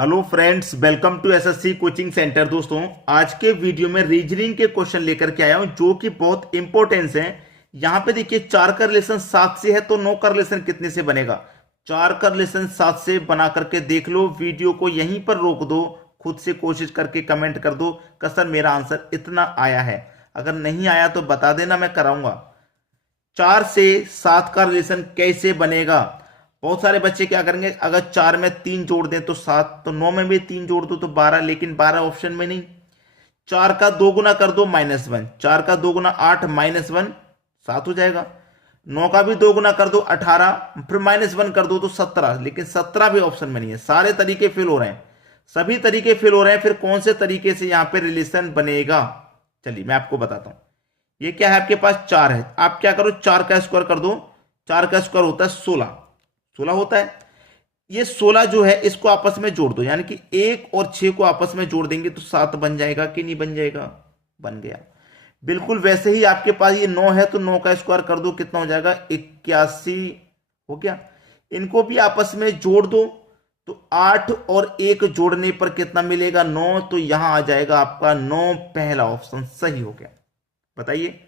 Hello friends, welcome to SSC coaching centre. दोस्तों, आज के वीडियो में रीजनिंग के क्वेश्चन लेकर के आया हूं जो कि बहुत इंपॉर्टेंस है। यहां पे देखिए 4 का रिलेशन 7 से है तो 9 का रिलेशन कितने से बनेगा। 4 का रिलेशन 7 से बना करके देख लो। वीडियो को यहीं पर रोक दो, खुद से कोशिश करके कमेंट कर दो कि सर मेरा आंसर इतना आया है। अगर नहीं आया तो बता देना, मैं कराऊंगा। 4 से 7 का रिलेशन कैसे बनेगा। बहुत सारे बच्चे क्या करेंगे, अगर 4 में 3 जोड़ दें तो 7, तो 9 में भी 3 जोड़ दो तो 12, लेकिन 12 ऑप्शन में नहीं। 4 का 2 गुना कर दो -1, 4 का 2 गुना 8 -1 7 हो जाएगा। 9 का भी 2 गुना कर दो 18, फिर -1 कर दो तो 17, लेकिन 17 भी ऑप्शन में नहीं है। सारे तरीके फेल हो रहे हैं, सभी तरीके फेल हो रहे हैं। फिर कौन से तरीके से यहां पे रिलेशन बनेगा, चलिए मैं आपको बताता हूं। ये क्या है, आपके पास 4 है, आप क्या करो 4 का स्क्वायर कर दो। 4 का स्क्वायर होता है 16, 16 होता है। ये 16 जो है इसको आपस में जोड़ दो, यानी कि 1 और 6 को आपस में जोड़ देंगे तो 7 बन जाएगा कि नहीं बन जाएगा, बन गया। बिल्कुल वैसे ही आपके पास ये 9 है तो 9 का स्क्वायर कर दो, कितना हो जाएगा 81 हो गया। इनको भी आपस में जोड़ दो तो 8 और 1 जोड़ने पर कितना मिलेगा 9, तो यहां आ जाएगा आपका 9। पहला ऑप्शन सही हो गया। बताइए,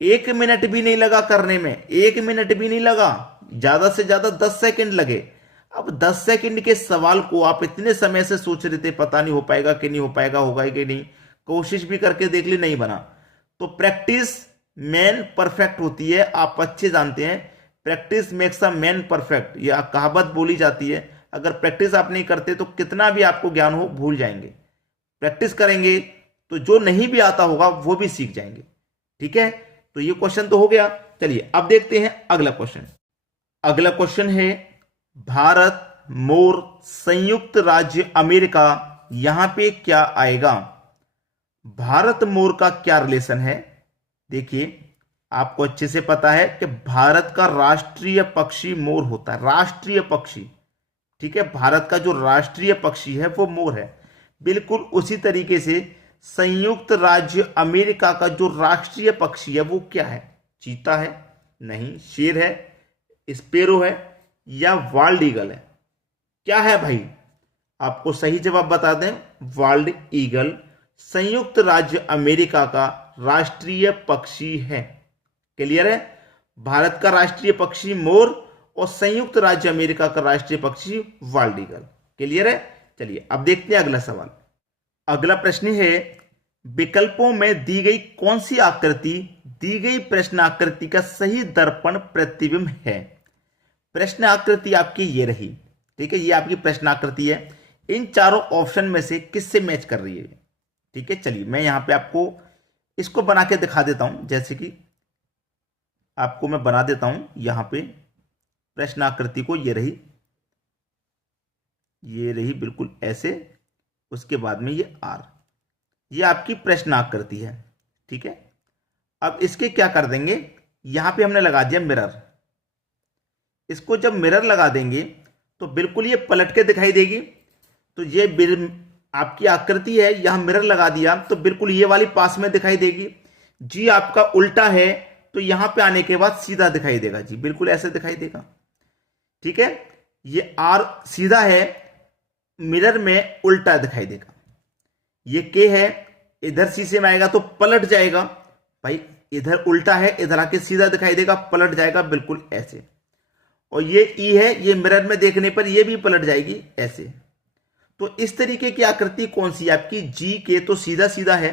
1 मिनट भी नहीं लगा करने में, 1 मिनट भी नहीं लगा, ज्यादा से ज्यादा 10 सेकंड लगे। अब 10 सेकंड के सवाल को आप इतने समय से सोच रहे थे, पता नहीं हो पाएगा कि नहीं हो पाएगा, होगा कि नहीं, कोशिश भी करके देख ली, नहीं बना। तो प्रैक्टिस मैन परफेक्ट होती है, आप अच्छे जानते हैं। Practice makes a man perfect, यह कहावत बोली जाती है। अगर प्रैक्टिस आप नहीं करते तो कितना भी आपको ज्ञान हो भूल जाएंगे। प्रैक्टिस करेंगे तो जो नहीं भी आता होगा वो भी सीख जाएंगे। ठीक है, तो ये क्वेश्चन तो हो गया। चलिए अब देखते हैं अगला क्वेश्चन। अगला क्वेश्चन है भारत मोर संयुक्त राज्य अमेरिका, यहां पे क्या आएगा। भारत मोर का क्या रिलेशन है। देखिए, आपको अच्छे से पता है कि भारत का राष्ट्रीय पक्षी मोर होता है, राष्ट्रीय पक्षी। ठीक है, भारत का जो राष्ट्रीय पक्षी है वो मोर है। बिल्कुल उसी तरीके से संयुक्त राज्य अमेरिका का जो राष्ट्रीय पक्षी है वो क्या है। चीता है, नहीं। शेर है, स्पेरो है, या वाल्ड ईगल है। क्या है भाई, आपको सही जवाब बता दें, वाल्ड ईगल संयुक्त राज्य अमेरिका का राष्ट्रीय पक्षी है। क्लियर है, भारत का राष्ट्रीय पक्षी मोर और संयुक्त राज्य अमेरिका का राष्ट्रीय पक्षी वाल्ड ईगल। क्लियर है। चलिए अब देखते हैं अगला सवाल। अगला प्रश्न है, विकल्पों में दी गई कौन सी आकृति दी गई प्रश्न आकृति का सही दर्पण प्रतिबिंब है। प्रश्न आकृति आपकी ये रही, ठीक है, ये आपकी प्रश्न आकृति है। इन चारों ऑप्शन में से किससे मैच कर रही है। ठीक है, चलिए मैं यहां पे आपको इसको बना के दिखा देता हूं। जैसे कि आपको मैं बना देता हूं यहां पे प्रश्न आकृति को, ये रही, ये रही बिल्कुल ऐसे, उसके बाद में ये आर, ये आपकी प्रश्न आकृति है। ठीक है, अब इसके क्या कर देंगे, यहां पे हमने लगा दिया मिरर। इसको जब मिरर लगा देंगे तो बिल्कुल ये पलट के दिखाई देगी। तो ये आपकी आकृति है, यहां मिरर लगा दिया तो बिल्कुल ये वाली पास में दिखाई देगी। जी आपका उल्टा है तो यहां पे आने के बाद सीधा दिखाई देगा, जी बिल्कुल ऐसे दिखाई देगा। ठीक है, ये आर सीधा है, मिरर में उल्टा दिखाई देगा। ये के है, इधर शीशे में आएगा तो पलट जाएगा, भाई इधर उल्टा है, इधर आके सीधा दिखाई देगा, पलट जाएगा बिल्कुल ऐसे। और ये ई है, ये मिरर में देखने पर ये भी पलट जाएगी ऐसे। तो इस तरीके की आकृति कौन सी है आपकी, जी के तो सीधा सीधा है,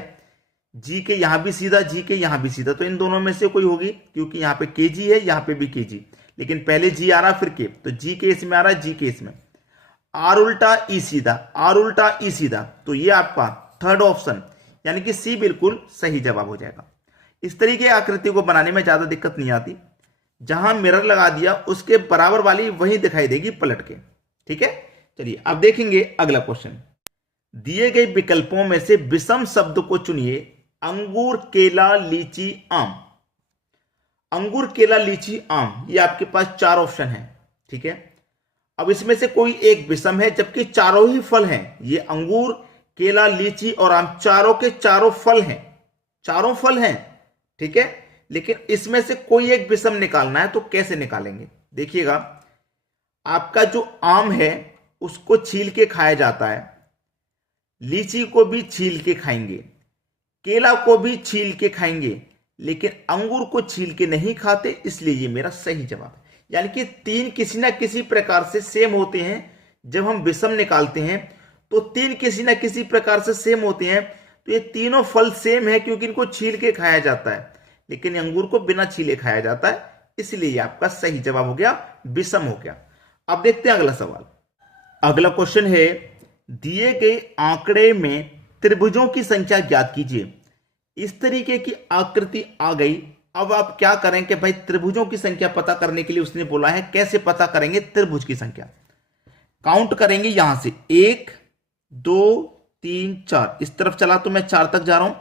जी के यहां भी सीधा, जी के यहां भी सीधा, तो इन दोनों में से कोई होगी, क्योंकि यहां पे के जी है, यहां पे भी के जी, लेकिन पहले जी आ रहा फिर के, तो जी के इसमें आ रहा, जी के इसमें। आर उल्टा ई सीधा, आर उल्टा ई सीधा, तो ये आपका थर्ड ऑप्शन यानी कि सी बिल्कुल सही जवाब हो जाएगा। इस तरीके की आकृति को बनाने में ज्यादा दिक्कत नहीं आती, जहां मिरर लगा दिया उसके बराबर वाली वही दिखाई देगी पलट के। ठीक है, चलिए अब देखेंगे अगला क्वेश्चन। दिए गए विकल्पों में से विषम शब्द को चुनिए। अंगूर, केला, लीची, आम। अंगूर, केला, लीची, आम, ये आपके पास 4 ऑप्शन है। ठीक है, अब इसमें से कोई एक विषम है, जबकि चारों ही फल हैं। ये अंगूर, केला, लीची और आम चारों के चारों फल हैं, चारों फल हैं। ठीक है, लेकिन इसमें से कोई एक विषम निकालना है, तो कैसे निकालेंगे देखिएगा। आपका जो आम है उसको छील के खाया जाता है, लीची को भी छील के खाएंगे, केला को भी छील के खाएंगे, लेकिन अंगूर को छील के नहीं खाते, इसलिए ये मेरा सही जवाब है। यानी कि तीन किसी ना किसी प्रकार से सेम होते हैं। जब हम विषम निकालते हैं तो तीन किसी ना किसी प्रकार से सेम होते हैं। तो ये तीनों फल सेम है क्योंकि इनको छील के खाया जाता है, लेकिन अंगूर को बिना छीले खाया जाता है, इसलिए ये आपका सही जवाब हो गया, विषम हो गया। अब देखते हैं अगला सवाल। अगला क्वेश्चन है, दिए गए आंकड़े में त्रिभुजों की संख्या ज्ञात कीजिए। इस तरीके की आकृति आ गई। अब आप क्या करें कि भाई त्रिभुजों की संख्या पता करने के लिए उसने बोला है कैसे पता करेंगे त्रिभुज की संख्या। काउंट करेंगे यहां से 1 2 3 4, इस तरफ चला तो मैं 4 तक जा रहा हूं,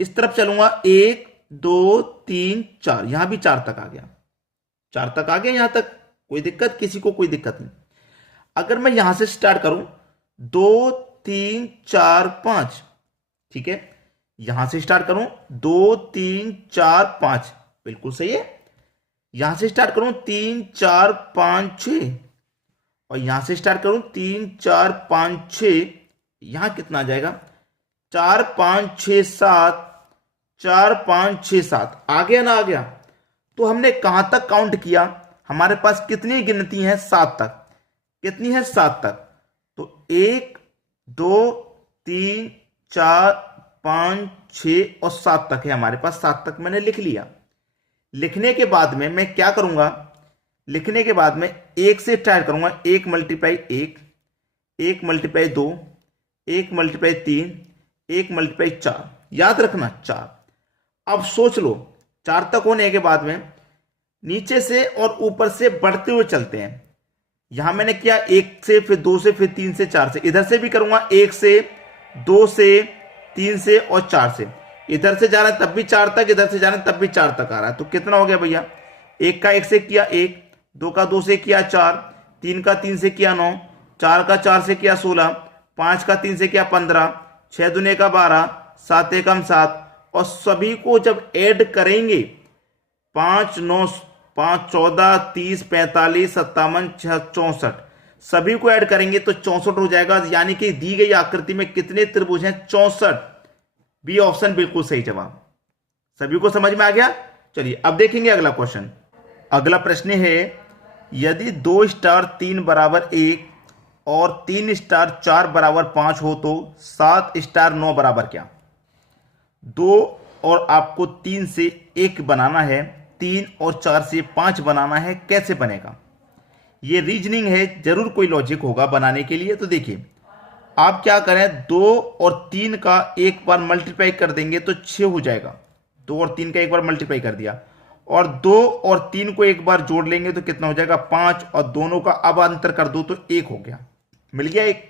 इस तरफ चलूंगा 1 2 3 4, यहां भी 4 तक आ गया, 4 तक आ गया, यहां तक कोई दिक्कत, किसी को कोई दिक्कत नहीं। अगर मैं यहां से स्टार्ट करूं 2 3 4 5, ठीक है, यहां से स्टार्ट करूं 2 3 4 5, बिल्कुल सही है। यहां से स्टार्ट करूं 3 4 5 6, और यहां से स्टार्ट करूं 3 4 5 6, यहां कितना आ जाएगा 4 5 6 7, 4 5 6 7, आ गया ना, आ गया। तो हमने कहां तक काउंट किया, हमारे पास कितनी गिनती है, 7 तक, कितनी है 7 तक। तो 1 2 3 4 5 6 और 7 तक है हमारे पास, 7 तक मैंने लिख लिया। लिखने के बाद में मैं क्या करूंगा, लिखने के बाद में 1 से स्टार्ट करूंगा, 1 मल्टीप्लाई 1, 1 मल्टीप्लाई 2, 1 मल्टीप्लाई 3, 1 मल्टीप्लाई 4, याद रखना 4। अब सोच लो 4 तक होने के बाद में नीचे से और ऊपर से बढ़ते हुए चलते हैं। यहां मैंने किया 1 से, फिर 2 से, फिर 3 से, 4 से, इधर से भी करूंगा 1 से, 2 से, 3 से और 4 से। इधर से जा रहा है तब भी 4 तक, इधर से जा रहा है तब भी 4 तक आ रहा है। तो कितना हो गया भैया, 1 का 1 से किया 1, 2 का 2 से किया 4, 3 का 3 से किया 9, 4 का 4 से किया 16, 5 का 3 से किया 15, 6 दूने का 12, 7 एकम 7, और सभी को जब ऐड करेंगे 5 9 5 14 30 45 57 64, सभी को ऐड करेंगे तो 64 हो जाएगा। यानी कि दी गई आकृति में कितने त्रिभुज हैं, 64। बी ऑप्शन बिल्कुल सही जवाब। सभी को समझ में आ गया। चलिए अब देखेंगे अगला क्वेश्चन। अगला प्रश्न है, यदि 2 स्टार 3 बराबर 1 और 3 स्टार 4 बराबर 5 हो तो 7 स्टार 9 बराबर क्या। 2 और आपको 3 से 1 बनाना है, 3 और 4 से 5 बनाना है, कैसे बनेगा। ये रीजनिंग है, जरूर कोई लॉजिक होगा बनाने के लिए। तो देखिए आप क्या करें, 2 और 3 का एक बार मल्टीप्लाई कर देंगे तो 6 हो जाएगा। 2 और 3 का एक बार मल्टीप्लाई कर दिया, और 2 और 3 को एक बार जोड़ लेंगे तो कितना हो जाएगा 5, और दोनों का अब अंतर कर दो तो 1 हो गया, मिल गया 1।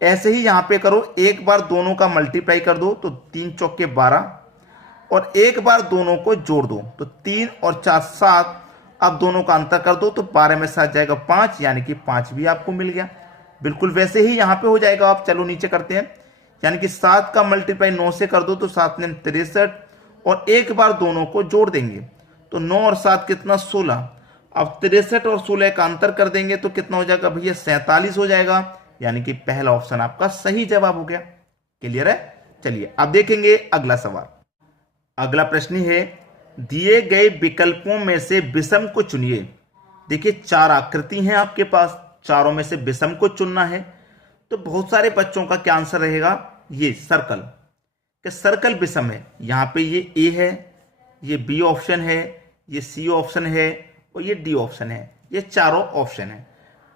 ऐसे ही यहां पे करो, एक बार दोनों का मल्टीप्लाई कर दो तो 3 चौके 12, और एक बार दोनों को जोड़ दो तो 3 और 4 7, अब दोनों का अंतर कर दो तो 12 में 7 जाएगा 5, यानी कि 5 भी आपको मिल गया। बिल्कुल वैसे ही यहां पे हो जाएगा। आप चलो नीचे करते हैं, यानी कि 7 का मल्टीप्लाई 9 से कर दो तो 7 ने 63, और एक बार दोनों को जोड़ देंगे तो 9 और 7 कितना 16। अब 63 और 16 का अंतर कर देंगे तो कितना हो जाएगा भैया 47 हो जाएगा, यानी कि पहला ऑप्शन आपका सही जवाब हो गया। क्लियर है। चलिए अब देखेंगे अगला सवाल। अगला प्रश्न है, दिए गए विकल्पों में से विषम को चुनिए। देखिए 4 आकृति हैं आपके पास, चारों में से विषम को चुनना है। तो बहुत सारे बच्चों का क्या आंसर रहेगा, ये सर्कल, कि सर्कल विषम है। यहां पे ये ए है, ये बी ऑप्शन है, ये सी ऑप्शन है, और ये डी ऑप्शन है। ये चारों ऑप्शन है।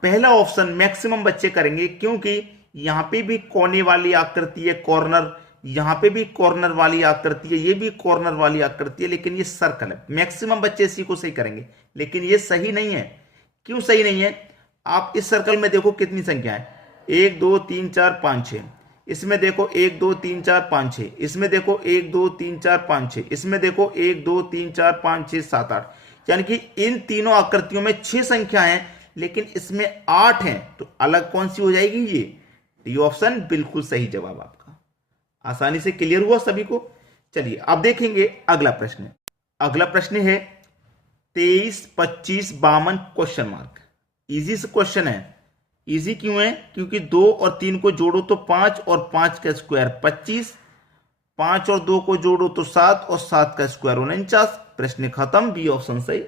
पहला ऑप्शन मैक्सिमम बच्चे करेंगे, क्योंकि यहां पे भी कोने वाली आकृति है, कॉर्नर, यहां पे भी कॉर्नर वाली आकृति है, ये भी कॉर्नर वाली आकृति है, लेकिन ये सर्कल है। मैक्सिमम बच्चे इसी को सही करेंगे, लेकिन ये सही नहीं है। क्यों सही नहीं है, आप इस सर्कल में देखो कितनी संख्या है, 1 2 3 4 5 6, इसमें देखो 1 2 3 4 5 6, इसमें देखो 1 2 3 4 5 6, इसमें देखो 1 2 3 4 5 6 7 8, यानी कि इन तीनों आकृतियों में 6 संख्या है, लेकिन इसमें 8 हैं। तो अलग कौन सी हो जाएगी, ये डी ऑप्शन बिल्कुल सही जवाब आपका। आसानी से क्लियर हुआ सभी को। चलिए अब देखेंगे अगला प्रश्न। अगला प्रश्न है 23 25 52 क्वेश्चन मार्क। इजी से क्वेश्चन है, इजी क्यों है? क्योंकि 2 और 3 को जोड़ो तो 5 और 5 का स्क्वायर 25, 5 और 2 को जोड़ो तो 7 और 7 का स्क्वायर 49। प्रश्न खत्म, बी ऑप्शन सही।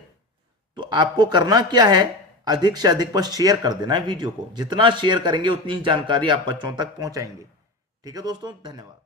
तो आपको करना क्या है, अधिक से अधिक पर शेयर कर देना है वीडियो को। जितना शेयर करेंगे उतनी ही जानकारी आप बच्चों तक पहुंचाएंगे। ठीक है दोस्तों, धन्यवाद।